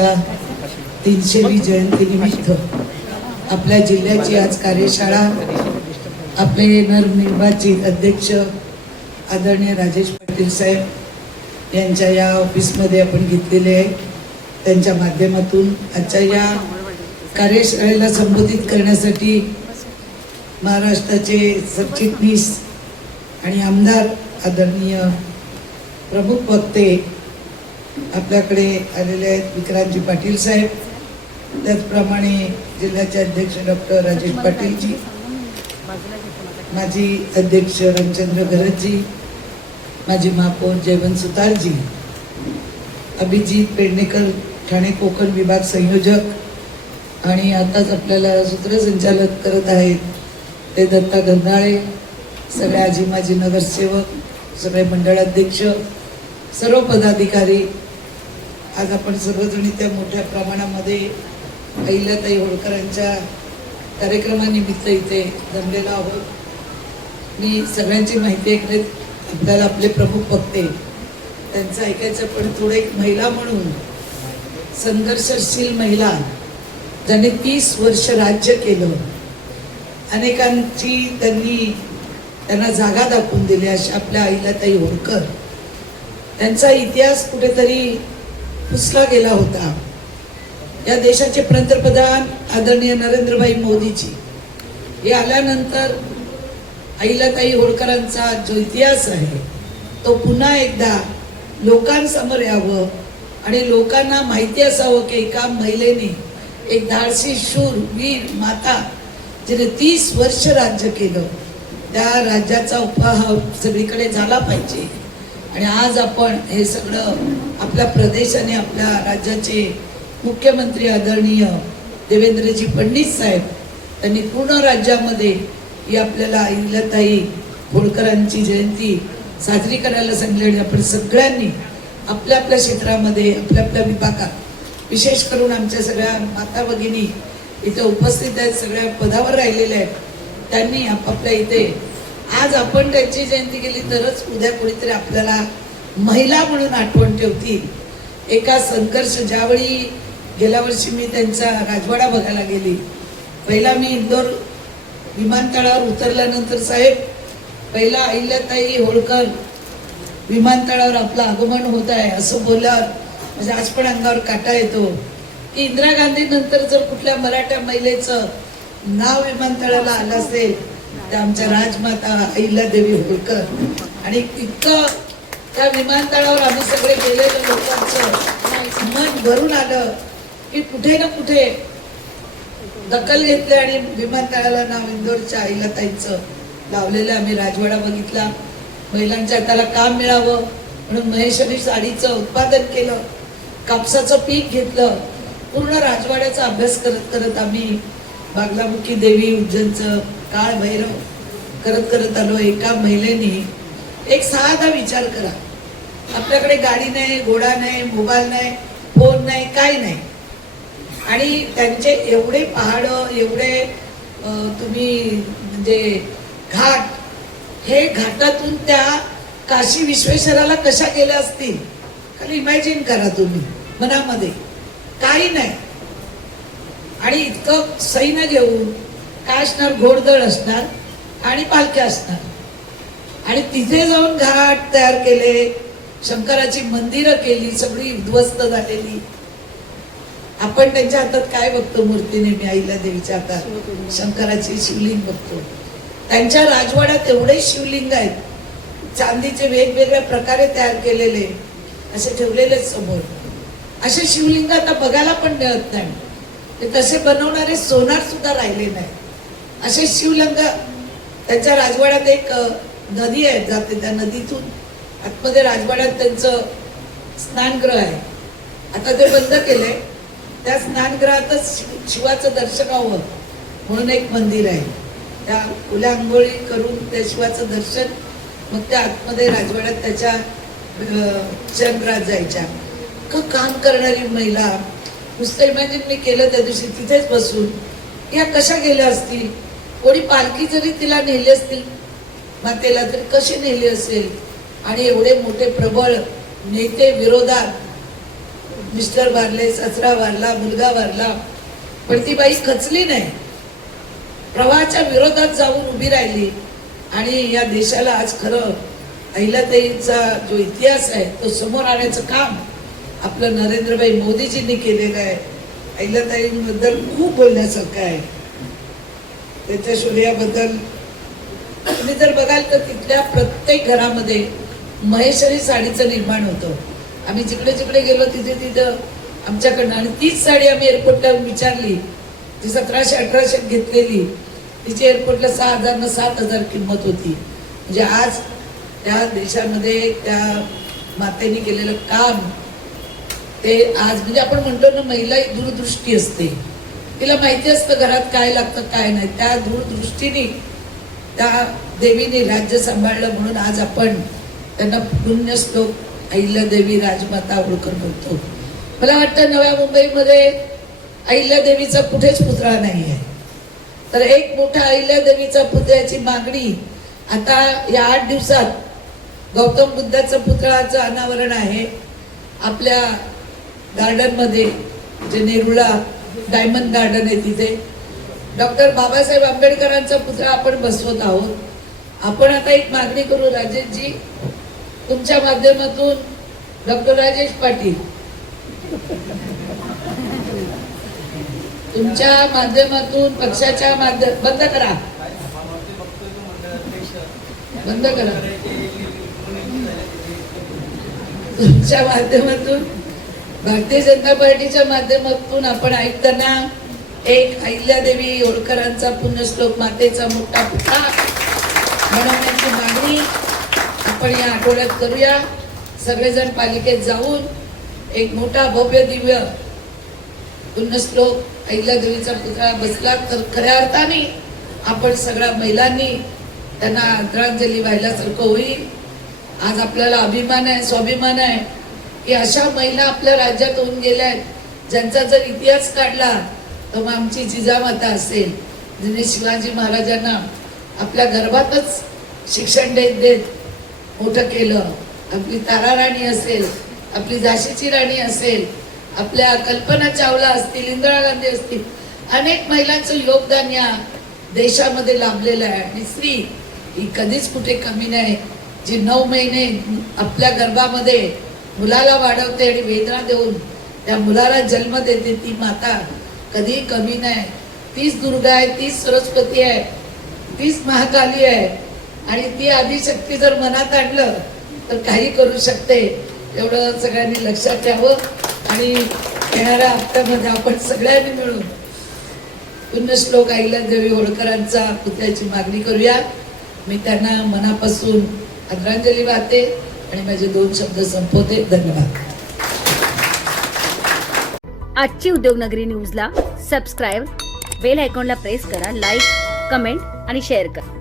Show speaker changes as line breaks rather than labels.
आपल्या तीनशेवी जयंतीनिमित्त आपल्या जिल्ह्याची आज कार्यशाळा आपले नरनिर्वाचित अध्यक्ष आदरणीय राजेश पाटील साहेब यांच्या या ऑफिसमध्ये आपण घेतलेले आहे. त्यांच्या माध्यमातून आजच्या या कार्यशाळेला संबोधित करण्यासाठी महाराष्ट्राचे सरचिटणीस आणि आमदार आदरणीय प्रमुख वक्ते आपल्याकडे आलेले आहेत विक्रांतजी पाटील साहेब. त्याचप्रमाणे जिल्ह्याचे अध्यक्ष डॉक्टर राजेश पाटीलजी. माजी अध्यक्ष रामचंद्र घरतजी माजी महापौर जयवंत सुतारजी. अभिजित पेडणेकर ठाणे कोकण विभाग संयोजक. आणि आताच आपल्याला सूत्रसंचालक करत आहेत ते दत्ता गंधाळे सगळे आजी माजी नगरसेवक सगळे मंडळाध्यक्ष. सर्व पदाधिकारी आज आपण सर्वजणी त्या मोठ्या प्रमाणामध्ये अहिल्याताई होळकरांच्या कार्यक्रमानिमित्त इथे जमलेलो आहोत. मी सगळ्यांची माहिती ऐकले आपल्याला आपले प्रमुख वक्ते त्यांचं ऐकायचं पण थोडं एक महिला म्हणून संघर्षशील महिला ज्याने तीस वर्ष राज्य केलं. अनेकांची त्यांनी त्यांना जागा दाखवून दिली अशा आपल्या अहिल्याताई होळकर. त्यांचा इतिहास कुठेतरी पुसला गेला होता. या देशाचे पंतप्रधान आदरणीय नरेंद्रभाई मोदीजी हे आल्यानंतर अहिल्याताई होळकरांचा जो इतिहास आहे तो पुन्हा एकदा लोकांसमोर यावं आणि लोकांना माहिती असावं की एका महिलेने एक धाडसी शूर वीर माता जिने तीस वर्ष राज्य केलं. त्या राज्याचा उपहार सगळीकडे झाला पाहिजे. आणि आज आपण हे सगळं आपल्या प्रदेशाने आपल्या राज्याचे मुख्यमंत्री आदरणीय देवेंद्रजी फडणवीस साहेब त्यांनी पूर्ण राज्यामध्ये ही आपल्याला इलताई होळकरांची जयंती साजरी करायला सांगली आणि आपण सगळ्यांनी आपल्या आपल्या क्षेत्रामध्ये आपल्या आपल्या विभागात विशेष करून आमच्या सगळ्या माता भगिनी इथे उपस्थित आहेत सगळ्या पदावर राहिलेल्या आहेत त्यांनी आपापल्या इथे आज आपण त्यांची जयंती केली तरच उद्या कोणीतरी आपल्याला महिला म्हणून आठवण ठेवतील. एका संघर्ष ज्यावेळी गेल्या वर्षी मी त्यांचा राजवाडा बघायला गेली पहिला मी इंदोर विमानतळावर उतरल्यानंतर साहेब पहिला अहिल्याताई होळकर विमानतळावर आपलं आगमन होत आहे असं बोलल्यावर म्हणजे आज पण अंगावर काटा येतो. की इंदिरा गांधी नंतर जर कुठल्या मराठा महिलेचं नाव विमानतळाला आलं असेल त्या आमच्या राजमाता अहिल्यादेवी होळकर. आणि इतकं त्या विमानतळावर आम्ही सगळे गेलेलो लोकांचं. मन भरून आलं की कुठे ना कुठे दखल घेतली आणि विमानतळाला नाव इंदोरच्या अहिल्याताईंचं लावलेलं आम्ही राजवाडा बघितला. महिलांच्या हाताला काम मिळावं म्हणून महेशनी साडीचं उत्पादन केलं. कापसाचं पीक घेतलं. पूर्ण राजवाड्याचा अभ्यास करत करत आम्ही बागलामुखी देवी उज्जैनचं काळ भैरव करत करत आलो. एका महिलेने एक साधा विचार करा. आपल्याकडे गाडी नाही घोडा नाही मोबाईल नाही फोन नाही काय नाही. आणि त्यांचे एवढे पहाड एवढे तुम्ही म्हणजे घाट हे घाटातून त्या काशी विश्वेश्वराला कशा गेल्या असतील? खाली इमॅजिन करा तुम्ही मनामध्ये. काही नाही. आणि इतकं सैन्य घेऊन काय असणार घोडदळ असणार आणि पालख्या असणार. आणि तिथे जाऊन घाट तयार केले शंकराची मंदिरं केली सगळी उद्ध्वस्त झालेली. आपण त्यांच्या हातात काय बघतो मूर्तीने मी आईला देवीच्या हातात? शंकराची शिवलिंग बघतो. त्यांच्या राजवाड्यात एवढे शिवलिंग आहेत. चांदीचे वेगवेगळ्या प्रकारे तयार केलेले असे ठेवलेले समोर. असे शिवलिंग आता बघायला पण मिळत नाही. तसे बनवणारे सोनार सुद्धा राहिले नाही असे शिवलंगा त्यांच्या राजवाड्यात एक नदी आहे जाते त्या नदीतून. आतमध्ये राजवाड्यात त्यांचं स्नानगृह आहे. आता ते बंद केलंय. त्या स्नानगृहातच शिवाचं दर्शन व्हावं म्हणून एक मंदिर आहे. त्या ओल्या आंघोळी करून त्या शिवाचं दर्शन मग त्या आतमध्ये राजवाड्यात त्याच्या चंद्रात जायच्या. का काम करणारी महिला नुसतं इमॅजिन मी केलं त्या दिवशी तिथेच बसून. या कशा गेल्या असतील? कोणी पालखी जरी तिला नेली असतील मातेला तरी कशी नेली असेल आणि एवढे मोठे प्रबळ नेते विरोधात मिस्टर वारले सचरा वारला मुलगा वारला पण ती बाई खचली नाही. प्रवाहाच्या विरोधात जाऊन उभी राहिली आणि या देशाला आज खरं अहिलाताईचा जो इतिहास आहे तो समोर आणण्याचं काम आपलं नरेंद्रभाई मोदीजींनी केलेलं आहे. अहिलाताईंबद्दल खूप बोलण्यासारखं आहे. त्याच्या शौर्याबद्दल तुम्ही जर बघाल तर तिथल्या प्रत्येक घरामध्ये महेश्वरी साडीचं निर्माण होतं. आम्ही जिकडे जिकडे गेलो तिथे तिथं आमच्याकडनं आणि तीच साडी आम्ही एअरपोर्टला विचारली. ती सतराशे अठराशे घेतलेली. तिची एअरपोर्टला सहा हजार न सात हजार किंमत होती. म्हणजे आज त्या देशामध्ये त्या मातेने केलेलं काम ते आज म्हणजे आपण म्हणतो ना महिला ही दूरदृष्टी असते. तिला माहिती असतं घरात काय लागतं काय नाही. त्या दूरदृष्टीने त्या देवीने राज्य सांभाळलं म्हणून आज आपण त्यांना पुण्य श्लोक अहिल्यादेवी राजमाता होळकर म्हणतो मला वाटतं नव्या मुंबईमध्ये अहिल्यादेवीचा कुठेच पुतळा नाही आहे. तर एक मोठा अहिल्यादेवीचा पुतळ्याची मागणी आता या आठ दिवसात गौतम बुद्धाचं पुतळाचं अनावरण आहे. आपल्या गार्डनमध्ये जे नेरुळा डायमंड गार्डन आहे तिथे. डॉक्टर बाबासाहेब आंबेडकरांचा पुतळा आपण बसवत आहोत. आपण आता एक मागणी करू राजेशजी. तुमच्या माध्यमातून डॉक्टर राजेश पाटील. तुमच्या माध्यमातून पक्षाच्या माध्यम बंद करा. बंद करा. तुमच्या माध्यमातून भारतीय जनता पार्टीच्या माध्यमातून आपण ऐकताना एक अहिल्यादेवी होळकरांचा पुण्यश्लोक मातेचा मोठा पुतळा बनवण्याची मागणी आपण या आठवड्यात करूया. सगळेजण पालिकेत जाऊन एक मोठा भव्य दिव्य पुण्यश्लोक अहिल्यादेवीचा पुतळा बसला. तर खऱ्या अर्थाने आपण सगळ्या महिलांनी त्यांना आदरांजली वाहिल्यासारखं होईल. आज आपल्याला अभिमान आहे स्वाभिमान आहे. की अशा महिला आपल्या राज्यात होऊन गेल्या आहेत ज्यांचा जर इतिहास काढला तर मग आमची जिजामाता असेल. जिने शिवाजी महाराजांना आपल्या गर्भातच शिक्षण देत देत मोठं केलं. आपली तारा राणी असेल आपली झाशीची राणी असेल आपल्या कल्पना चावला असतील इंदिरा गांधी असतील अनेक महिलांचं योगदान या देशामध्ये लाभलेलं आहे. आणि स्त्री ही कधीच कुठे कमी नाही जी नऊ महिने आपल्या गर्भामध्ये मुलाला वाढवते आणि वेदना देऊन त्या मुलाला जन्म देते ती माता. कधीही कमी नाही. तीच दुर्गा आहे तीच सरस्वती आहे तीच महाकाली आहे. आणि ती आदिशक्ती जर मनात आणलं तर काही करू शकते. एवढं सगळ्यांनी लक्षात घ्यावं. आणि येणाऱ्या हप्त्यामध्ये आपण सगळ्यांनी मिळून पुण्यश्लोक देवी होळकरांचा पुतळ्याची मागणी करूया. मी त्यांना मनापासून आदरांजली वाहते. आणि माझे दोन शब्द संपवते. धन्यवाद.
आजची उद्योगनगरी न्यूजला सबस्क्राईब बेल आयकॉनला प्रेस करा लाईक कमेंट आणि शेअर करा.